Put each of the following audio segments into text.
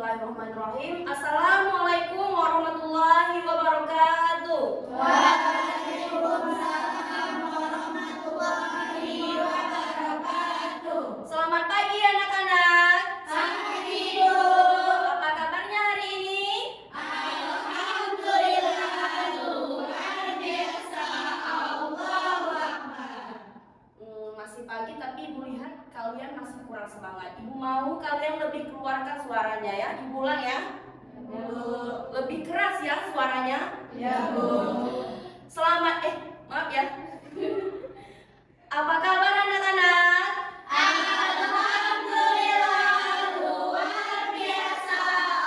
Bismillahirrahmanirrahim. Assalamualaikum warahmatullahi wabarakatuh. Waalaikumsalam warahmatullahi wabarakatuh. Selamat pagi anak-anak. Pagi, Bu. Apa kabarnya hari ini? Alhamdulillah, luar biasa. Allahu Akbar. Masih pagi tapi Ibu lihat kalian masih kurang semangat. Ibu mau kalian lebih keluarkan suaranya ya. Ibu ulang ya. Lebih keras ya suaranya. Ya, Bu. Selamat maaf ya. Apa kabar anak-anak? Alhamdulillah, luar biasa.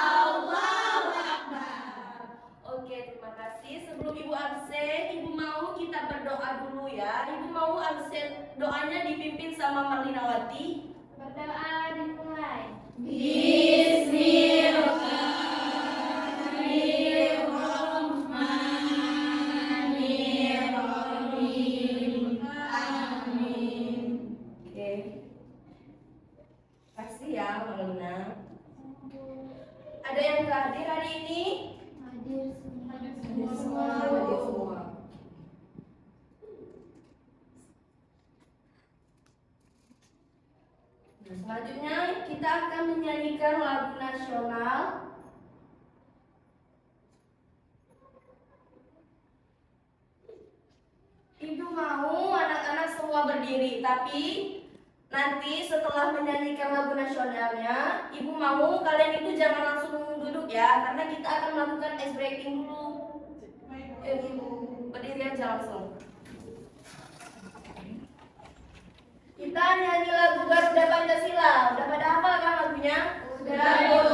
Allahu Akbar. Oke, terima kasih. Sebelum Ibu absen, Ibu mau kita berdoa dulu ya. Ibu mau absen doanya dipimpin sama Marlinawati. Berdoa dimulai. Bismillahirrahmanirrahim. Amin. Oke. Kasih ya, Marlina. Ada yang nggak hadir hari ini? Hadir Hadir semua. semua. Nah, selanjutnya kita akan menyanyikan lagu nasional. Ibu mau anak-anak semua berdiri, tapi nanti setelah menyanyikan lagu nasionalnya, Ibu mau kalian itu jangan langsung duduk ya, karena kita akan melakukan ice breaking dulu. Ibu berdiri aja langsung. Kita nyanyi lagu Garuda Pancasila. Udah pada hafal kan lagunya? Sudah, Bu.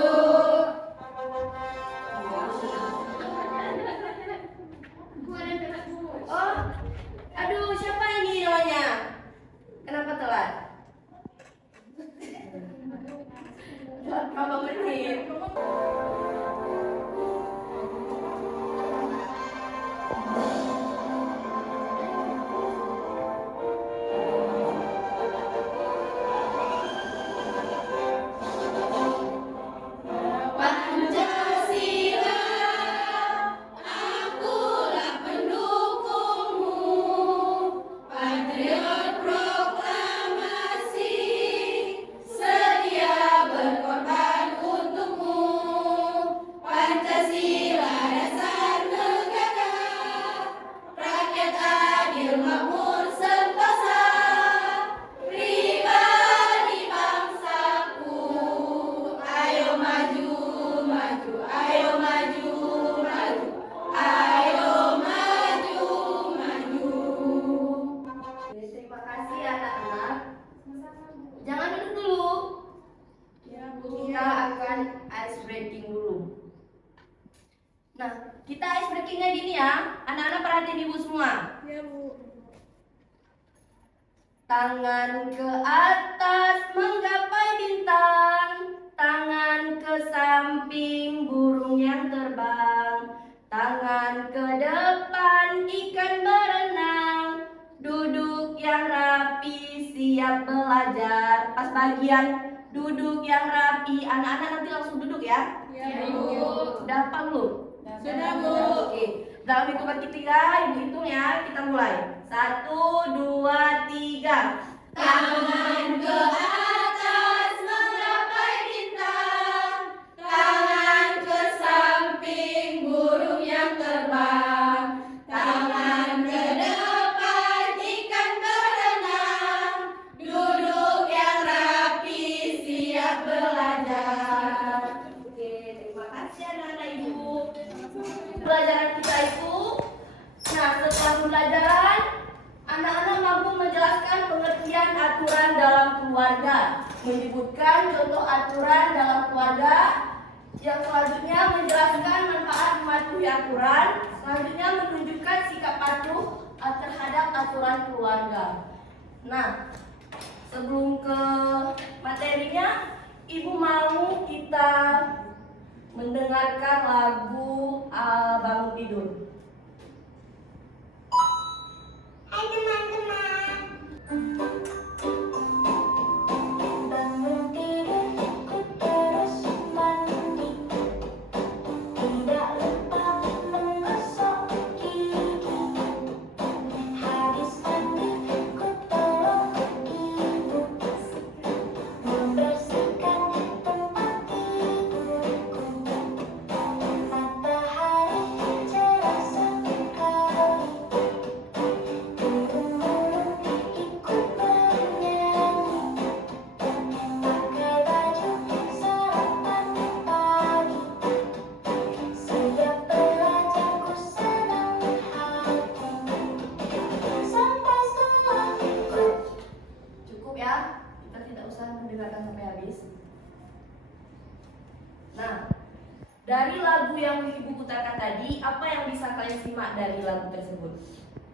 Oh, aduh, siapa ini namanya? Kenapa telat? Berapa menit? Pancasila, akulah pendukungmu, patriot proklamasi, sedia berkorban untukmu. Pancasila dasar negara, rakyat adil makmur sentosa, pribadi bangsaku. Ayo maju, maju, ayo maju, maju, ayo maju, maju. Terima kasih anak-anak. Jangan duduk dulu. Kita akan ice breaking dulu. Nah, kita ice breakingnya gini ya. Anak-anak perhatiin Ibu semua. Ya, Bu. Tangan ke atas menggapai bintang, tangan ke samping burung yang terbang, tangan ke depan ikan berenang, duduk yang rapi siap belajar. Pas bagian duduk yang rapi, anak-anak nanti langsung duduk ya. Ya, Bu. Udah apa belum? Sudah, Bu. Oke, dalam hitungan ketiga Ibu hitung ya. Kita mulai. 1, 2, 3. Tangan ke atas menggapai bintang, tangan ke samping burung yang terbang, tangan ke depan ikan berenang, duduk yang rapi siap belajar. Oke, terima kasih anak-anak Ibu. Pelajaran kita itu, nah setelah pembelajaran, anak-anak mampu menjelaskan pengertian aturan dalam keluarga, menyebutkan contoh aturan dalam keluarga, yang selanjutnya menjelaskan manfaat mematuhi aturan, selanjutnya menunjukkan sikap patuh terhadap aturan keluarga. Nah, sebelum ke materinya, Ibu mau kita mendengarkan lagu Bangun Tidur. Hai teman-teman. Bangun tidur, ku terus memandang Jadi apa yang bisa kalian simak dari lagu tersebut?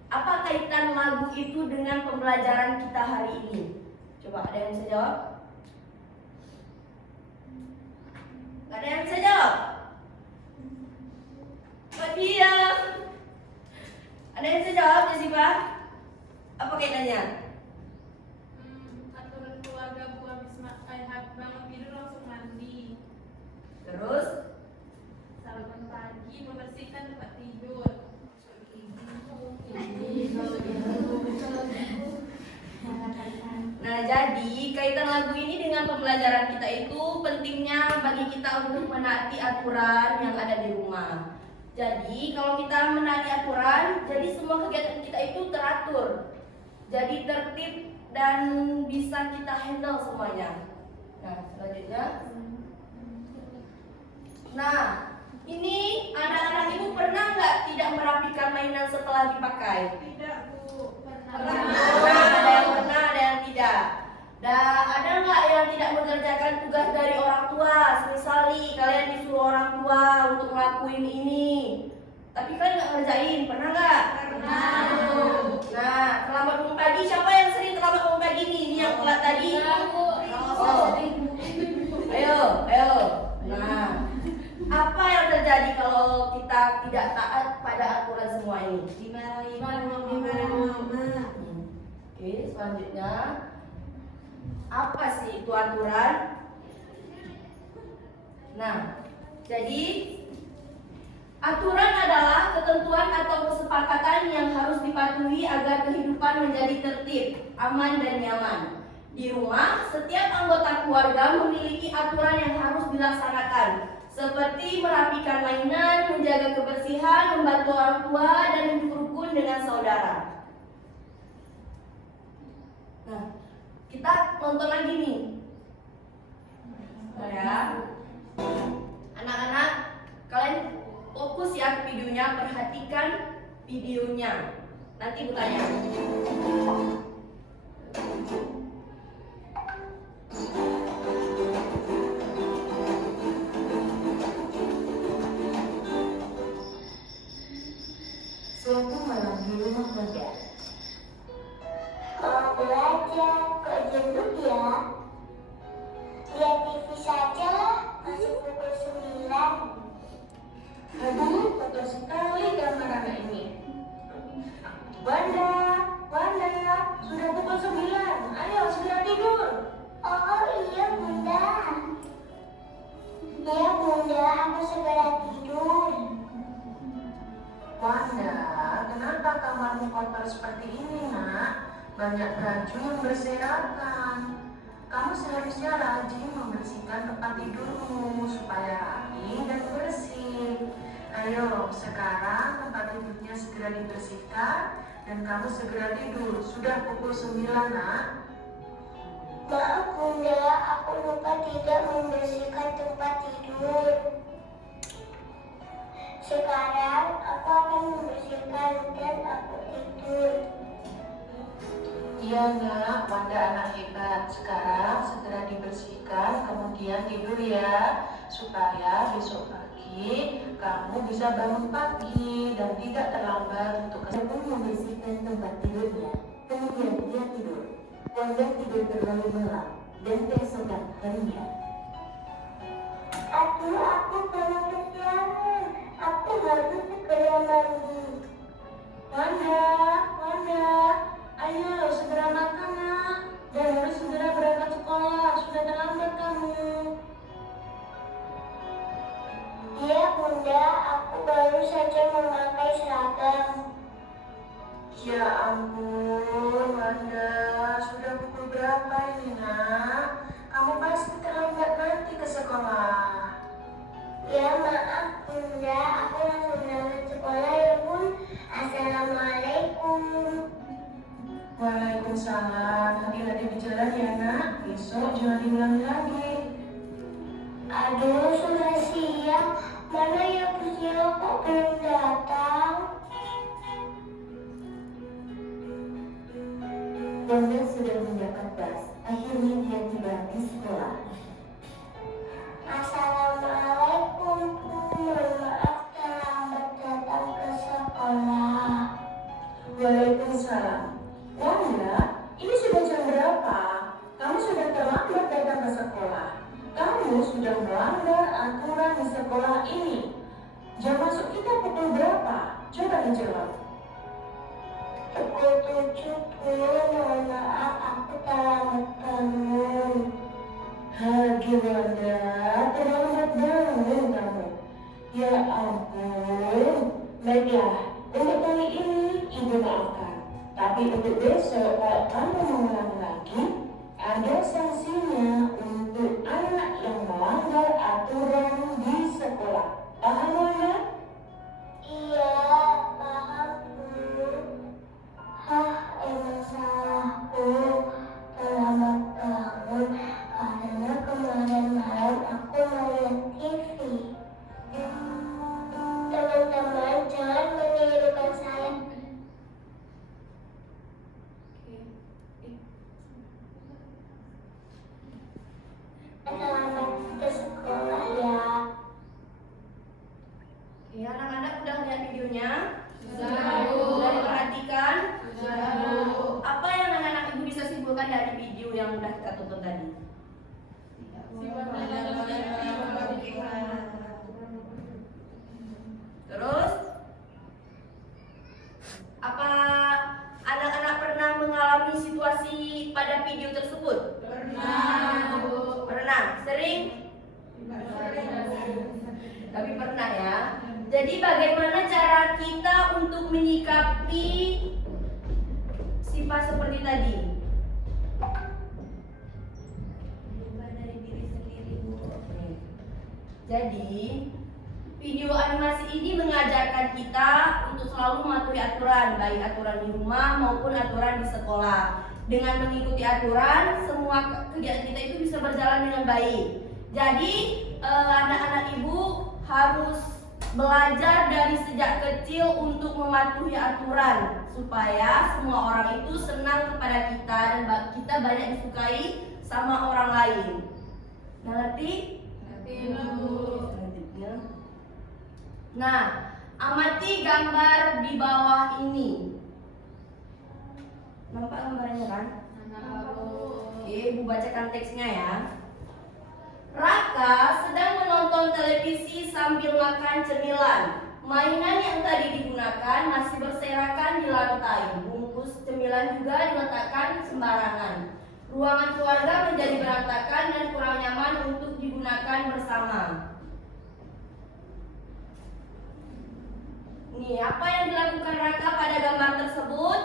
Apa kaitan lagu itu dengan pembelajaran kita hari ini? Coba ada yang bisa jawab? Gak ada yang bisa jawab? Oh diam. Ada yang bisa jawab Jessica? Apa kaitannya? Aturan keluarga Bu habis bangun tidur langsung mandi. Terus? Sarapan pagi, membersihkan tempat tidur. Nah, jadi kaitan lagu ini dengan pembelajaran kita itu pentingnya bagi kita untuk menaati aturan yang ada di rumah. Jadi, kalau kita menaati aturan, jadi semua kegiatan kita itu teratur. Jadi tertib dan bisa kita handle semuanya. Nah, selanjutnya. Nah, ini anak-anak ibu pernah nggak tidak merapikan mainan setelah dipakai? Tidak Bu, Pernah, ada yang pernah, ada yang tidak. Dan ada nggak yang tidak mengerjakan tugas dari orang tua? Misal nih, kalian disuruh orang tua untuk ngelakuin ini, tapi kalian nggak ngerjain, pernah nggak? Pernah. Nah, terlambat bangun pagi, siapa yang sering terlambat bangun pagi nih? Ini yang telat tadi? Oh. Ayo. Nah, apa yang terjadi kalau kita tidak taat pada aturan semua ini? Dimarahi Mama. Oke, selanjutnya apa sih itu aturan? Nah, jadi aturan adalah ketentuan atau kesepakatan yang harus dipatuhi agar kehidupan menjadi tertib, aman dan nyaman. Di rumah, setiap anggota keluarga memiliki aturan yang harus dilaksanakan, seperti merapikan mainan, menjaga kebersihan, membantu orang tua, dan hidup rukun dengan saudara. Nah, kita nonton lagi nih. Nah, ya. Anak-anak, kalian fokus ya ke videonya, perhatikan videonya. Nanti bertanya. Suatu malam di rumah Bunda. Mau belajar, kok jemput ya? Lihat TV saja lah, masih pukul 9. Aduh, kotor sekali kamar anak ini. Wanda, sudah pukul 9. Ayo, segera tidur. Oh iya bunda. Ya bunda, aku segera tidur. Wanda, kenapa kamarmu kotor seperti ini, nak? Banyak baju yang berserakan. Kamu seharusnya rajin membersihkan tempat tidurmu supaya rapi dan bersih. Ayo, sekarang tempat tidurnya segera dibersihkan dan kamu segera tidur. Sudah pukul 9, nak. Maaf bunda, aku lupa tidak membersihkan tempat tidur. Sekarang aku akan membersihkan dan aku tidur. Iya, nak. Wanda anak hebat. Sekarang segera dibersihkan, kemudian tidur ya. Supaya besok pagi kamu bisa bangun pagi dan tidak terlambat untuk Aku membersihkan tempat tidurnya, kemudian dia tidur. Wanda tidur terlalu malam dan keesokan harinya. Aduh, aku belum kesiangan. Aku harus segera mandi. Wanda, ayo segera makan, nak. Dan harus segera berangkat sekolah. Sudah terlambat kamu. Ya bunda, aku baru saja memakai seragam. Ya ampun, Wanda. Sudah pukul berapa ini, nak? Kamu pasti terlambat nanti ke sekolah. Ya maaf bunda, aku langsung berangkat sekolah ya bun. Assalamualaikum. Waalaikumsalam. Hati-hati di jalan ya, nak. Besok jangan diulangi lagi. Aduh, sudah siang. Mana ya busnya kok belum datang? Wanda sudah mendapat tas. Akhirnya dia tiba di sekolah. Assalamualaikum Bu. Mohon maaf terlambat datang. mohon maaf aku terlambat bangun. Gimana? Terlambat bangun kamu? Ya ampun. Baiklah, untuk kali ini ibu maafkan. Tapi untuk besok kalau kamu mengulang lagi, ada sanksinya untuk anak yang melanggar aturan di sekolah. Paham, Wanda? Iya, paham Bu. Emang salahku terlambat bangun karena kemarin malam aku melihat TV. Teman-teman jangan menirukan saya. Selamat ke sekolah ya. Oke, anak-anak udah lihat videonya? Sudah, Bu. Sudah diperhatikan? Sudah, Bu. Apa yang anak-anak ibu bisa simpulkan dari video yang udah kita tonton tadi? Sifat dalam mengerti membagikan. Terus, apa anak-anak pernah mengalami situasi pada video tersebut? Pernah, Bu. Pernah? Sering? Tapi pernah ya. Jadi bagaimana cara kita untuk menyikapi sifat seperti tadi? Bukan dari diri sendiri, Bu. Oke. Jadi video animasi ini mengajarkan kita untuk selalu mematuhi aturan, baik aturan di rumah maupun aturan di sekolah. Dengan mengikuti aturan, semua kegiatan kita itu bisa berjalan dengan baik. Jadi anak-anak ibu harus belajar dari sejak kecil untuk mematuhi aturan supaya semua orang itu senang kepada kita dan kita banyak disukai sama orang lain. Ngerti? Ngerti, Bu. Nah, amati gambar di bawah ini. Nampak gambarnya kan? Oke, Ibu bacakan teksnya ya. Raka sedang menonton televisi sambil makan cemilan. Mainan yang tadi digunakan masih berserakan di lantai. Bungkus cemilan juga diletakkan sembarangan. Ruangan keluarga menjadi berantakan dan kurang nyaman untuk digunakan bersama. Nih, apa yang dilakukan Raka pada gambar tersebut?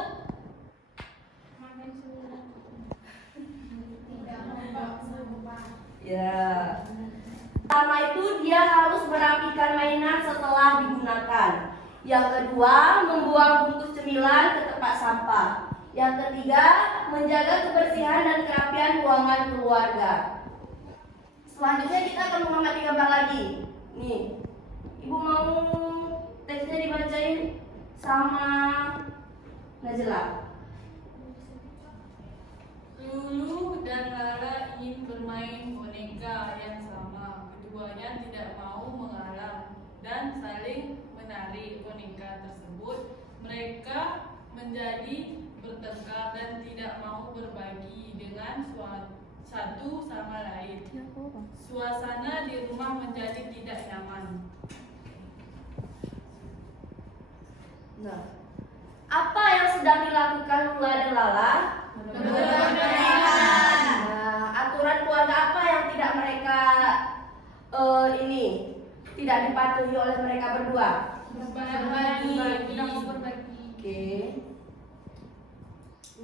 Ya. Pertama itu dia harus merapikan mainan setelah digunakan. Yang kedua, membuang bungkus cemilan ke tempat sampah. Yang ketiga, menjaga kebersihan dan kerapian ruangan keluarga. Selanjutnya kita akan mengamati gambar lagi. Nih, Ibu mau teksnya dibacain sama Najla. Lulu dan Lala ingin bermain boneka yang sama. Keduanya tidak mau mengalah dan saling menarik boneka tersebut. Mereka menjadi bertengkar dan tidak mau berbagi dengan satu sama lain. Suasana di rumah menjadi tidak nyaman. Nah, apa yang sedang dilakukan Lula dan Lala? Nah, aturan keluarga apa yang tidak mereka tidak dipatuhi oleh mereka berdua? Berbagi. Oke.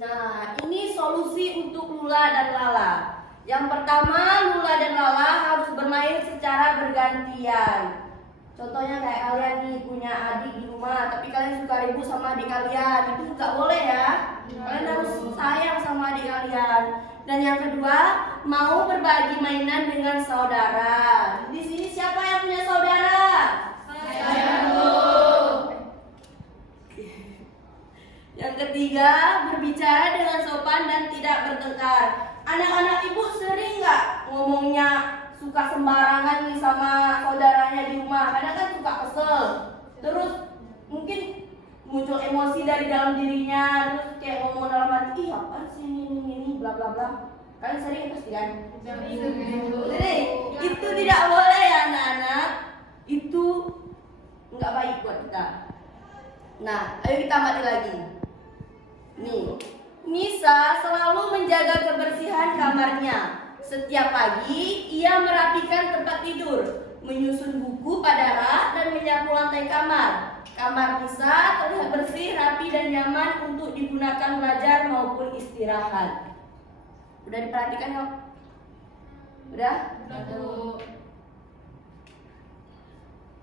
Nah, ini solusi untuk Lula dan Lala. Yang pertama, Lula dan Lala harus bermain secara bergantian. Contohnya kayak kalian nih punya adik di rumah, tapi kalian suka ribut sama adik kalian, itu nggak boleh ya. Kalian harus sayang sama adik kalian. Dan yang kedua, mau berbagi mainan dengan saudara. Di sini siapa yang punya saudara? Saya, Bu. Yang ketiga, berbicara dengan sopan dan tidak bertengkar. Anak-anak ibu sering nggak ngomongnya suka sembarangan nih sama saudaranya di rumah? Kadang kan suka kesel, terus mungkin muncul emosi dari dalam dirinya, terus kayak ngomong dalam hati, ih apa sih ini bla bla bla. Kalian sering pasti kan? Jadi itu tidak boleh ya anak-anak. Itu nggak baik buat kita. Nah, ayo kita amati lagi. Nih, Nisa selalu menjaga kebersihan kamarnya. Setiap pagi, ia merapikan tempat tidur, menyusun buku pada rak, dan menyapu lantai kamar. Kamar Nisa terlihat bersih, rapi, dan nyaman untuk digunakan belajar maupun istirahat. Udah diperhatikan yuk? Udah? Udah, Bu.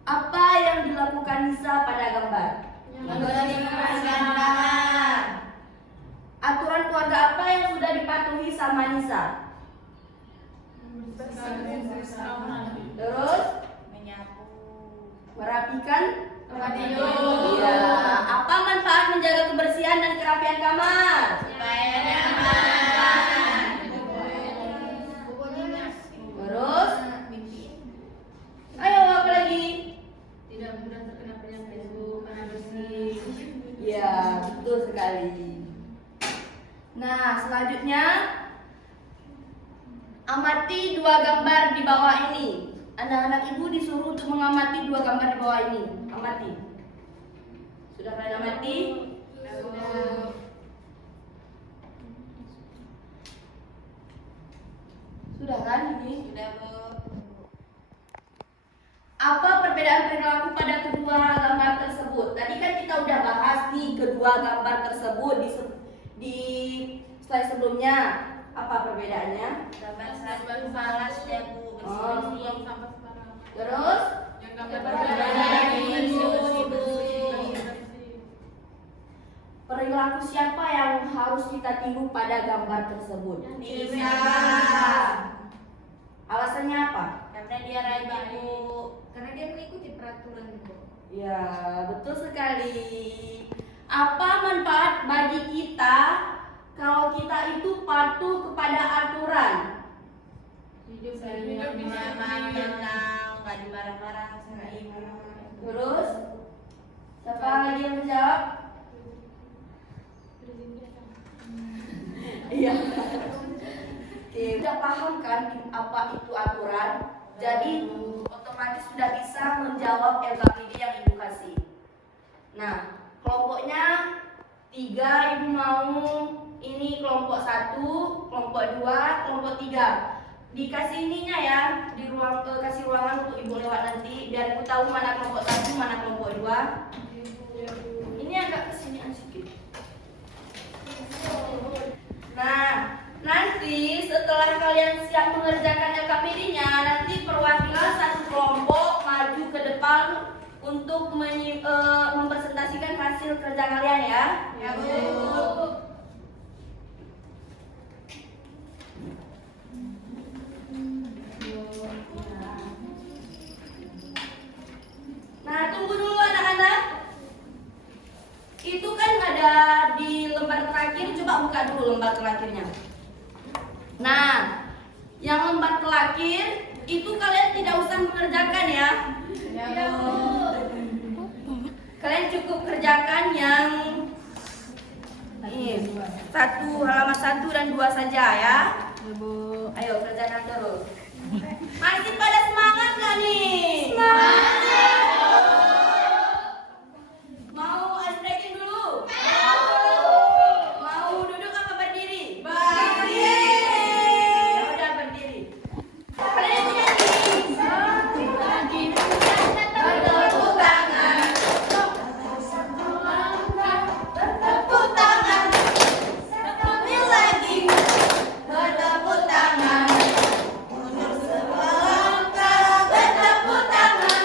Apa yang dilakukan Nisa pada gambar? Membersihkan kamar. Aturan keluarga apa yang sudah dipatuhi sama Nisa? Terus Menyapu. merapikan Tempat tidur. Iya. Apa manfaat menjaga kebersihan dan kerapian kamar? Supaya nyaman. Terus, ayo apa lagi? Tidak mudah terkena penyakit, Bu, karena bersih. Ya, betul sekali. Nah, selanjutnya amati dua gambar di bawah ini. Anak-anak ibu disuruh untuk mengamati dua gambar di bawah ini. Amati. Sudah kalian amati? Sudah kan ini? Sudah, Bu. Apa perbedaan perilaku pada kedua gambar tersebut? Tadi kan kita udah bahas nih kedua gambar tersebut di slide sebelumnya. Apa perbedaannya? Gambar satu panas ya, Bu, bersih-bersih. Terus Yang gambar perilaku siapa yang harus kita tiru pada gambar tersebut? Nisa. Alasannya apa? Karena dia rajin, Bu. Karena dia mengikuti peraturan itu. Ya, betul sekali. Apa manfaat bagi kita kalau kita itu patuh kepada aturan? Hidup nyaman, tenang, nggak dimarah-marah sama ibu. Terus, siapa lagi yang menjawab? Iya. Oke, udah paham kan apa itu aturan? Jadi otomatis sudah bisa menjawab LKPD yang ibu kasih. Nah, kelompoknya 3 ibu mau ini kelompok 1, kelompok 2, kelompok 3. Dikasih ininya ya, di ruang kasih ruangan untuk ibu lewat nanti biar ibu tahu mana kelompok 1, mana kelompok 2. Ini agak kesini sedikit. Nah, nanti setelah kalian siap mengerjakan LKPD-nya, nanti perwakilan satu kelompok maju ke depan untuk mempresentasikan hasil kerja kalian ya. Ya, Bu. Nah, tunggu dulu anak-anak. Itu kan ada di lembar terakhir, coba buka dulu lembar terakhirnya. Nah, yang lembar terakhir itu kalian tidak usah mengerjakan ya. Ya, Bu. Kalian cukup kerjakan yang ini halaman 1 dan 2 saja ya. Bu. Ayo kerjakan terus. Masih pada semangat nggak nih? Mau ice breaking dulu? Mau duduk apa berdiri? Berdiri. Ya udah berdiri. Kalian nyanyi. Bertepuk tangan. Bertepuk tangan. Sekali lagi. Bertepuk tangan. Mundur sebuah langkah. Bertepuk tangan.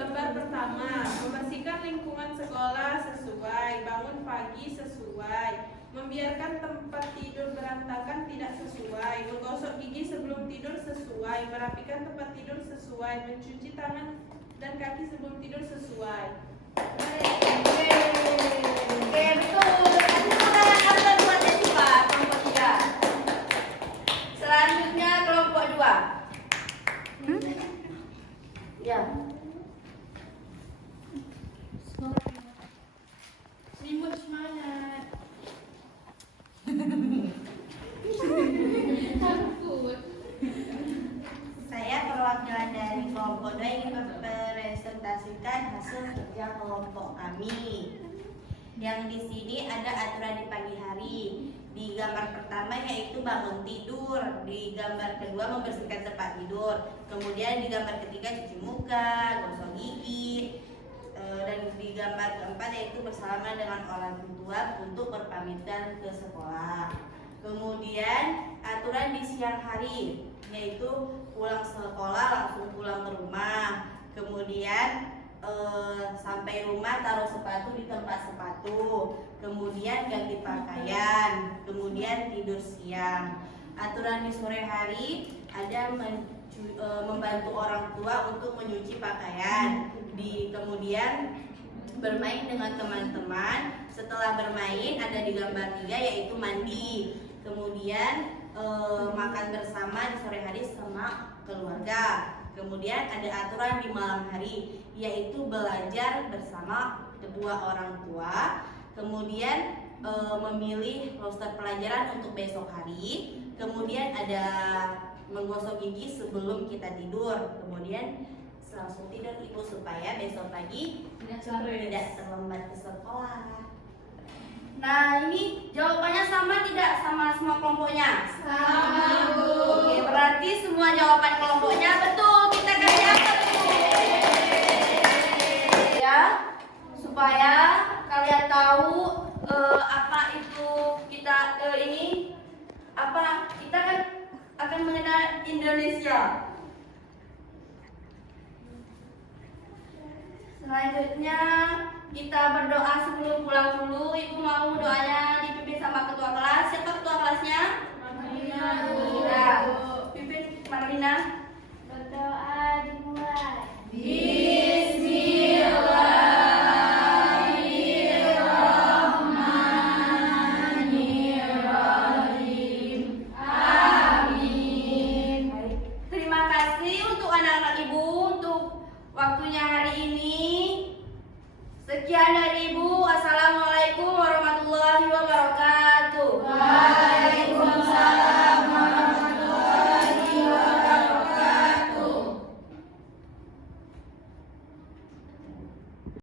Lembar pertama, membersihkan lingkungan sekolah sesuai, bangun pagi sesuai, membiarkan tempat tidur berantakan tidak sesuai, menggosok gigi sebelum tidur sesuai, merapikan tempat tidur sesuai, mencuci tangan dan kaki sebelum tidur sesuai. Oke, betul. Ada 2 Jessica, kelompok 3. Selanjutnya kelompok 2. Ya. Selimut semangat. Saya perwakilan dari kelompok 2 ingin mempresentasikan hasil kerja kelompok kami. Yang di sini ada aturan di pagi hari. Di gambar pertama yaitu bangun tidur, di gambar kedua membersihkan tempat tidur, kemudian di gambar ketiga cuci muka, gosok gigi, dan di gambar keempat yaitu bersalaman dengan orang tua untuk berpamitan ke sekolah. Kemudian aturan di siang hari yaitu pulang sekolah langsung pulang ke rumah, kemudian sampai rumah taruh sepatu di tempat sepatu, kemudian ganti pakaian, kemudian tidur siang. Aturan di sore hari ada membantu orang tua untuk menyuci pakaian, kemudian bermain dengan teman-teman. Setelah bermain ada di gambar 3 yaitu mandi, kemudian makan bersama di sore hari sama keluarga. Kemudian ada aturan di malam hari yaitu belajar bersama kedua orang tua, kemudian memilih roster pelajaran untuk besok hari, kemudian ada menggosok gigi sebelum kita tidur, kemudian langsung tidur ibu supaya besok pagi tidak terlambat ke sekolah. Nah, ini jawabannya sama tidak sama semua kelompoknya? Sama, Bu. Oke, berarti semua jawaban kelompoknya betul. Kita kasih angka dulu. Ya, supaya kalian tahu apa itu kita kita kan akan mengenal Indonesia. Selanjutnya kita berdoa sebelum pulang dulu. Ibu mau doanya dipimpin sama ketua kelas. Siapa ketua kelasnya? Marlina. Ya, pimpin Marlina. Berdoa dimulai. Baik. Terima kasih untuk anak-anak ibu untuk waktunya hari ini. Sekian dari ibu. Assalamualaikum.